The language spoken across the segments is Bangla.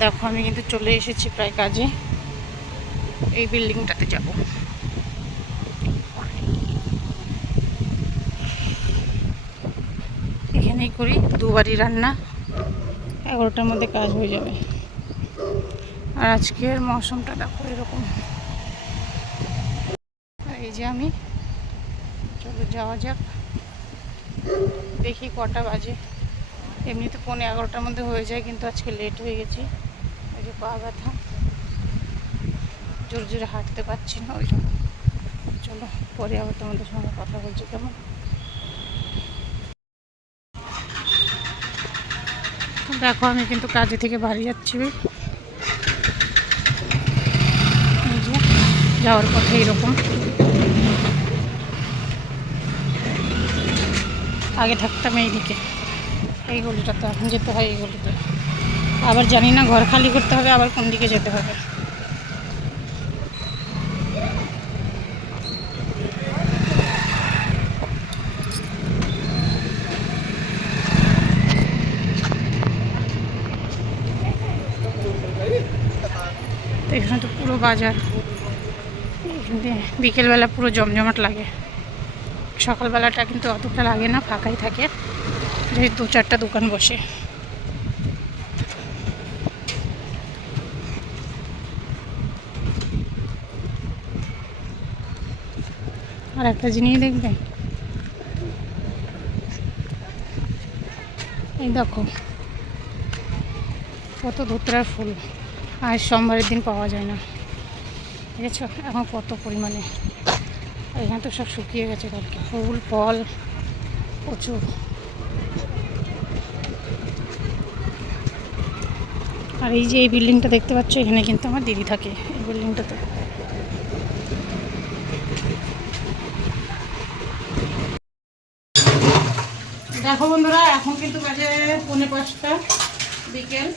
দেখো আমি কিন্তু চলে এসেছি প্রায় কাজে। এই বিল্ডিংটাতে যাব। এখানেই করি, দুবারই রান্না, 11টার মধ্যে কাজ হয়ে যাবে। আর আজকের মৌসুমটা দেখো এরকম। এই যে আমি, চলো যাওয়া যাক, দেখি কটা বাজে। এমনিতে 11:15টার মধ্যে হয়ে যায়, কিন্তু আজকে লেট হয়ে গেছি। ওই যে পা ব্যথা, জোরে জোরে হাঁটতে পারছি না, ওই জন্য। চলো পরে আবার তোমাদের সঙ্গে কথা বলছি, কেমন। দেখো আমি কিন্তু কাজে থেকে বাড়ি যাচ্ছি। যাওয়ার পথে এরকম, আগে থাকতাম এইদিকে, এই গলিটাতে, এখন যেতে হয় এই গলিতে। আবার জানি না ঘর খালি করতে হবে, আবার কোন দিকে যেতে হবে। এখানে তো পুরো বাজার, বিকেলবেলা পুরো জমজমাট লাগে। সকালবেলাটা কিন্তু অতটা লাগে না, ফাঁকাই থাকে, যেহেতু 2-4টা দোকান বসে। আর একটা জিনিস দেখবেন, এই দেখো কত ধুতরার ফুল, আর সোমবারের দিন পাওয়া যায় না, দেখেছো এখন কত পরিমাণে। এখানে তো সব শুকিয়ে গেছে কালকে, ফুল ফল প্রচুর। আর এই যে এই বিল্ডিংটা দেখতে পাচ্ছ, এখানে কিন্তু আমার দিদি থাকে, এই বিল্ডিংটাতে। দেখো বন্ধুরা, এখন কিন্তু বাজে 4:45 বিকেল।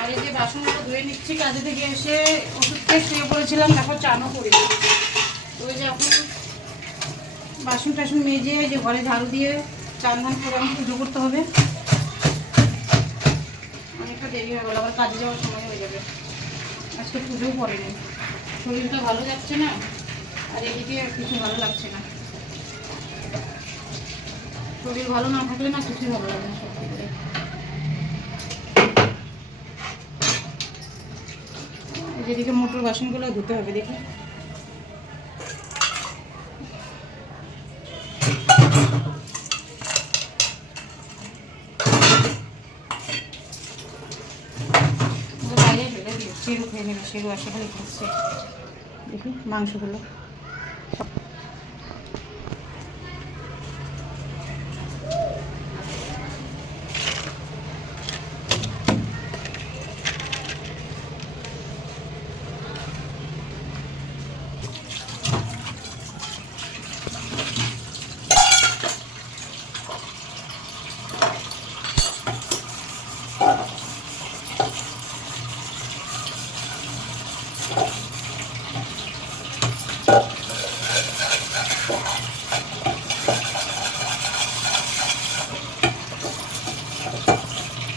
আর এই যে বাসনগুলো ধুয়ে নিচ্ছি, কাজে থেকে এসে ওষুধ খেয়ে শুয়ে পড়েছিলাম, তারপর চানও করি। ওই যে এখন বাসন টাসন মেজে যে ঘরে ঝাড়ু দিয়ে চান ধান করে এখন পুজো করতে হবে। অনেকটা দেরি হয়ে গেল, আবার কাজে যাওয়ার সময় হয়ে যাবে। আজকে পুজোও পড়েনি, শরীরটা ভালো যাচ্ছে না, আর এদিকে কিছু ভালো লাগছে না। শরীর ভালো না থাকলে না কিছুই ভালো লাগে না সত্যি করে। যেদিকে মোটর বাসনগুলো ধুতে হবে, দেখি। বাইরে ফেলে দিও, শিরু খেয়ে নেবে, শিরু আসে খালি খাচ্ছে। দেখি মাংসগুলো সব।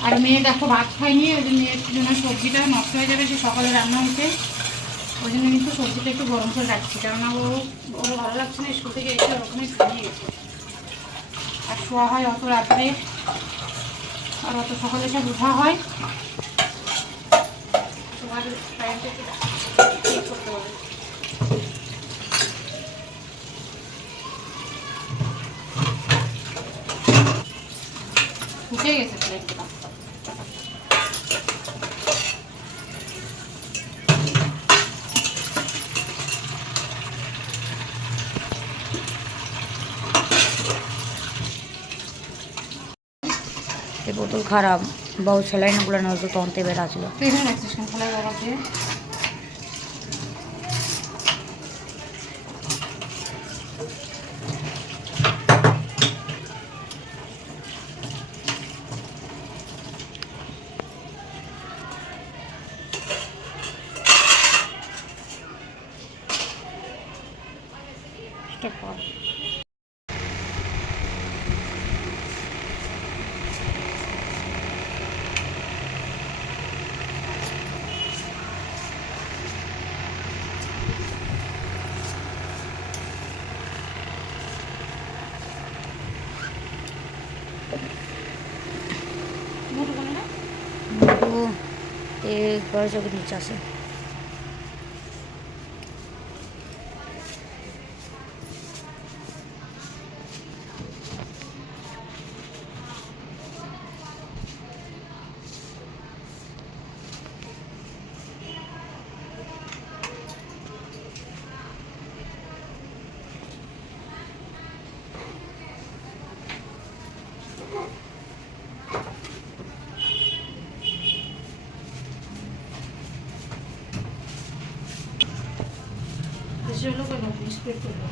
আর মেয়ে দেখো ভাত খায়নি, ওই জন্য মেয়ের জন্য সবজিটা নষ্ট হয়ে যাবে, সে সকালে রান্না হয়েছে। ওই জন্য কিন্তু সবজিটা একটু গরম করে রাখছি, কেননা ওর ভালো লাগছে না, স্কুল থেকে এসে ওরকমই খাইয়ে গেছে। আর শোয়া হয় অত রাত্রে, আর অত সকালে সব উঠা হয়, তোমার টাইমটা একটু ঠিক করতে হবে। উঠে গেছে প্লেটটা। ये बोतल खराब, बहुत सेलाइन गुला नजर तो अंते बेरा ছিল। এখানে রাখছিস কেন খোলা বাবাকে? এটা কর। ঘরে চোখের নিচে আছে। বেশি হলো কেন স্প্রেড করবো।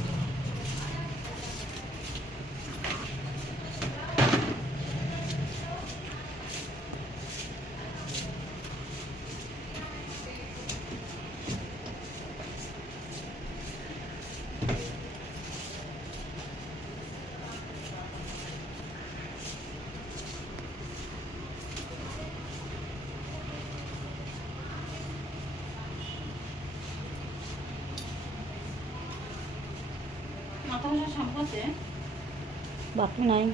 মাথা ঘষা শ্যাম্পু আছে? বাকি নাই।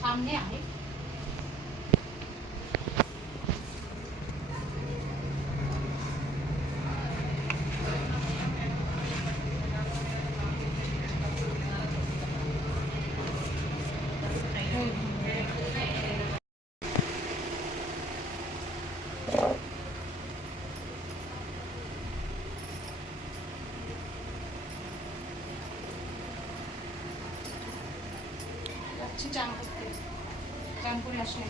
সামনে আরে যাচ্ছি চান করতে। চান করে আসি,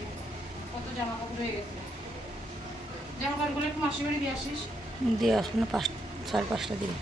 কত জামা কাপড় হয়ে গেছে। জামা কাপড়গুলো একটু মাসি বাড়ি দিয়ে আসিস। দিয়ে আসবো না, 5:30 দিকে।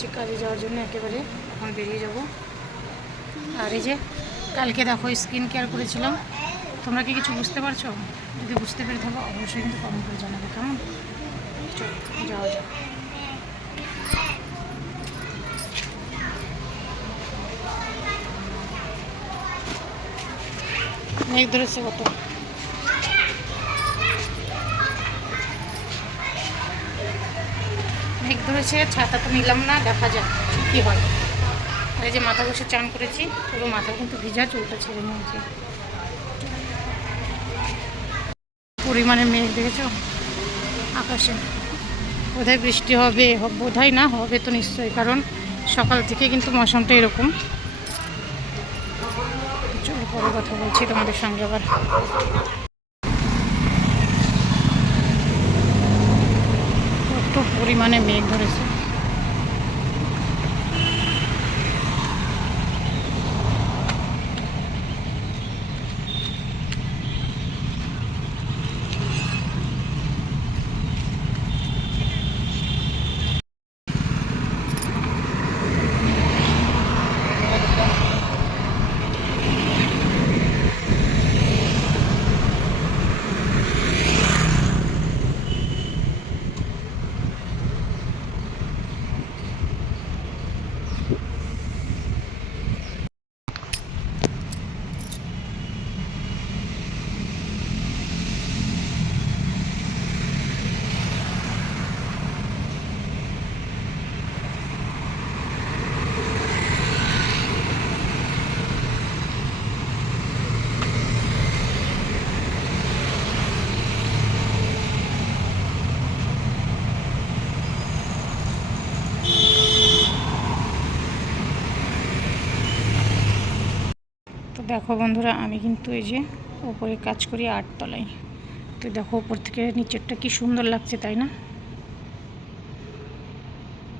যাচ্ছি কাজে যাওয়ার জন্য, একেবারে এখন বেরিয়ে যাব। আর এই যে কালকে দেখো স্কিন কেয়ার করেছিলাম, তোমরা কি কিছু বুঝতে পারছো? যদি বুঝতে পেরে থাকো অবশ্যই কিন্তু কমেন্ট করে জানাবে, কেমন? চলো যাওয়া যাক। মেঘ ধরেছে কত, মেঘ ধরেছে, ছাতা তো নিলাম না, দেখা যাক কি হয়। আর এই যে মাথা বসে চান করেছি, পুরো মাথা কিন্তু ভিজা, চুলটা ছেড়ে নিয়েছি। পরিমাণে মেঘ দেখেছো আকাশে, বোধহয় বৃষ্টি হবে, বোধহয় না, হবে তো নিশ্চয়ই, কারণ সকাল থেকে কিন্তু মৌসুমটা এরকম। চলো পরে কথা বলছি তোমাদের সঙ্গে আবার। কত পরিমাণে মেঘ ধরেছে। তো দেখো বন্ধুরা, আমি কিন্তু এই যে ওপরে কাজ করি 8 তলায়। তো দেখো ওপর থেকে নিচেরটা কি সুন্দর লাগছে, তাই না?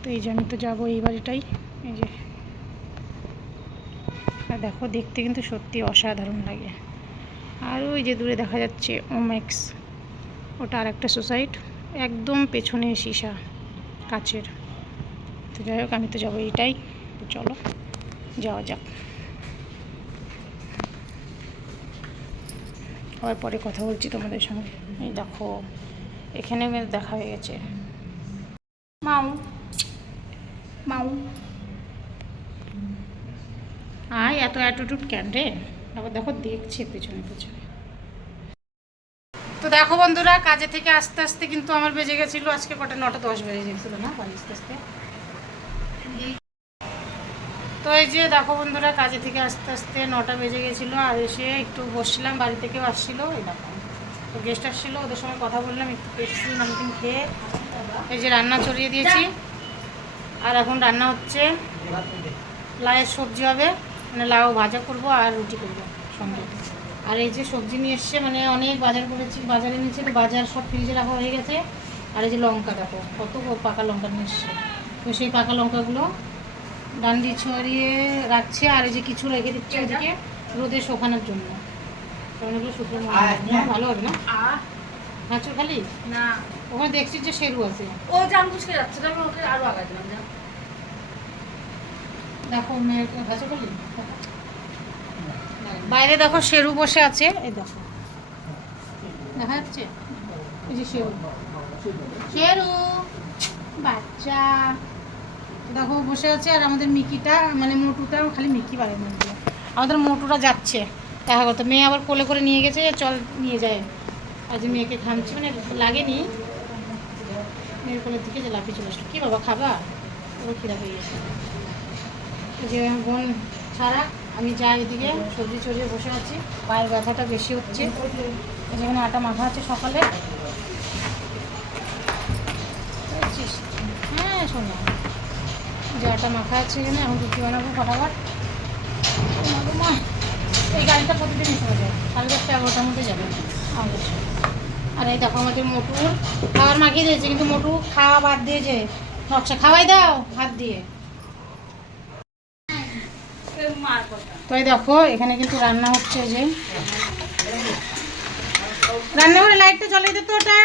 তো এই যে আমি তো যাবো এই বাড়িটাই, এই যে। আর দেখো দেখতে কিন্তু সত্যি অসাধারণ লাগে। আর ওই যে দূরে দেখা যাচ্ছে ওমেক্স, ওটা আর একটা সোসাইট, একদম পেছনে সীসা কাচের। তো যাই হোক, আমি তো যাবো এইটাই। তো চলো যাওয়া যাক, আবার পরে কথা বলছি তোমাদের সঙ্গে। এই দেখো এখানে দেখা হয়ে গেছে মাউ মাউ। আয় এত অ্যাটিটিউড কেন রে? আবার দেখো দেখছে পেছনে পেছনে। তো দেখো বন্ধুরা, কাজে থেকে আস্তে আস্তে কিন্তু আমার বেজে গেছিলো আজকে কটা, 9:10 বেজে গেছিলো না বাড়ি আস্তে আস্তে। তো এই যে দেখো বন্ধুরা, কাজে থেকে আস্তে আস্তে 9টা বেজে গেছিলো। আর এসে একটু বসছিলাম, বাড়ি থেকেও আসছিলো, এই দেখো তো গেস্ট আসছিলো, ওদের সঙ্গে কথা বললাম, একটু পেপসি নামকিন খেয়ে এই যে রান্না চড়িয়ে দিয়েছি। আর এখন রান্না হচ্ছে লাউয়ের সবজি হবে, মানে লাউ ভাজা করব আর রুটি করবো সঙ্গে। আর এই যে সবজি নিয়ে এসছে, মানে অনেক বাজার করেছি, বাজারে নিয়েছি, তো বাজার সব ফ্রিজে রাখা হয়ে গেছে। আর এই যে লঙ্কা দেখো কত পাকা লঙ্কা নিয়ে এসছে, তো সেই পাকা লঙ্কাগুলো ডান্ডি ছড়িয়ে রাখছে। আর এই যে কিছু রেখে দিচ্ছে ওদিকে রোদে শুকানোর জন্য, কারণ এগুলো শুকনো ভালো হবে না। হাঁচুর খালি না, ওখানে দেখছি যে সেরু আছে, ও জাম কুচকে যাচ্ছে, আমি ওকে আরো আগে দিলাম। দেখো মেয়ের হাঁচুর খালি, বাইরে দেখো শেরু বসে আছে, এই দেখো দেখা যাচ্ছে, এই যে শেরু, শেরু বাচ্চা দেখো বসে আছে। আর আমাদের মিকিটা, মানে মোটুটা, খালি মিকি বাড়ে মধ্যে, আমাদের মোটুটা যাচ্ছে দেখা করতে। মেয়ে আবার কোলে করে নিয়ে গেছে, চল নিয়ে যায়। আজ মেয়েকে খামছি, মানে লাগেনি, মেয়ের কোলের দিকে যে লাফিয়ে চলে আসলো। কী বাবা খাবা? ওর খিদা হয়ে গেছে। এই যে বোন ছাড়া আমি যাই এদিকে সবজি চড়িয়ে বসে আছি, পায়ের ব্যথাটা বেশি হচ্ছে। যেখানে আটা মাখা আছে সকালে, হ্যাঁ শোনো, যে আটা মাখা আছে এখানে, এখন রুটি বানাবো ফটাফট। এই গাড়িটা প্রতিদিন এসে যায়, 10:30-11টার মধ্যে যাবে আমাদের। আর এই দেখো আমাদের মোটুর খাবার মাখিয়ে দিয়েছে, কিন্তু মোটু খাওয়া বাদ দিয়েছে, নকশা খাওয়াই দাও হাত দিয়ে। তো এই দেখো এখানে কিন্তু রান্না হচ্ছে, যে রান্নাঘরে লাইটটা জ্বালিয়ে দিত ওটা।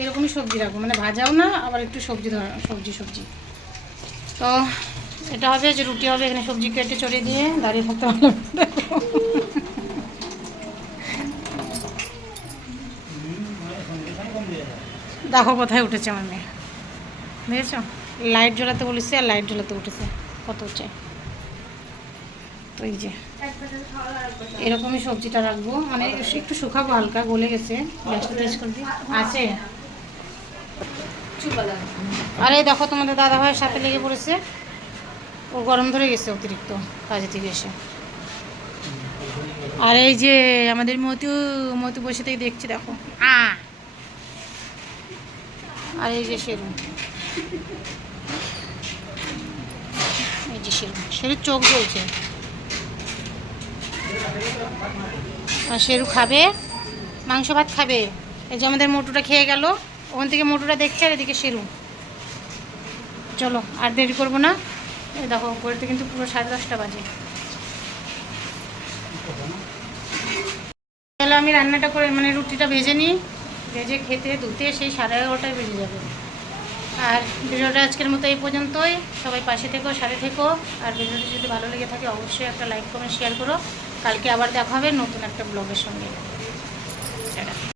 এরকমই সবজি রাখবো, মানে ভাজাও না আবার একটু সবজি সবজি। তো এটা হবে যে রুটি হবে, এখানে সবজি কেটে চড়িয়ে দিয়ে দাঁড়িয়ে থাকতে পারলাম। দেখো কোথায় উঠেছে আমার মেয়ে, বুঝেছ? লাইট জ্বলাতে বলেছে আর লাইট জ্বলাতে উঠেছে, কত হচ্ছে। তো এই যে এরকমই সবজিটা রাখবো, মানে একটু শুকাবো, হালকা গলে গেছে, গ্যাসটা তেজ করে দিই আছে। আরে দেখো তোমাদের দাদা ভাইয়ের সাথে লেগে পড়েছে, ও গরম ধরে গেছে অতিরিক্ত কাজে থেকে এসে। আর এই যে আমাদের মতু বসে থেকে দেখছি, দেখো। আর এই যে শেরু, এই যে শেরুর চোখ জ্বলছে। আর শেরু খাবে, মাংস ভাত খাবে। এই যে আমাদের মোটুটা খেয়ে গেল, ওখান থেকে মোটুটা দেখছে, আর এদিকে শেরু। চলো আর দেরি করবো না, এই দেখো ঘড়িতে কিন্তু পুরো 10:30 বাজে। চলো আমি রান্নাটা করে, মানে রুটিটা ভেজে নিই, ভেজে খেতে ধুতে সেই 11:30টায় বেজে যাবে। আর ভিডিওটা আজকের মতো এই পর্যন্তই। সবাই পাশে থেকো, সাথে থেকো। আর ভিডিওটি যদি ভালো লেগে থাকে অবশ্যই একটা লাইক কমেন্ট শেয়ার করো। কালকে আবার দেখা হবে নতুন একটা ব্লগের সঙ্গে।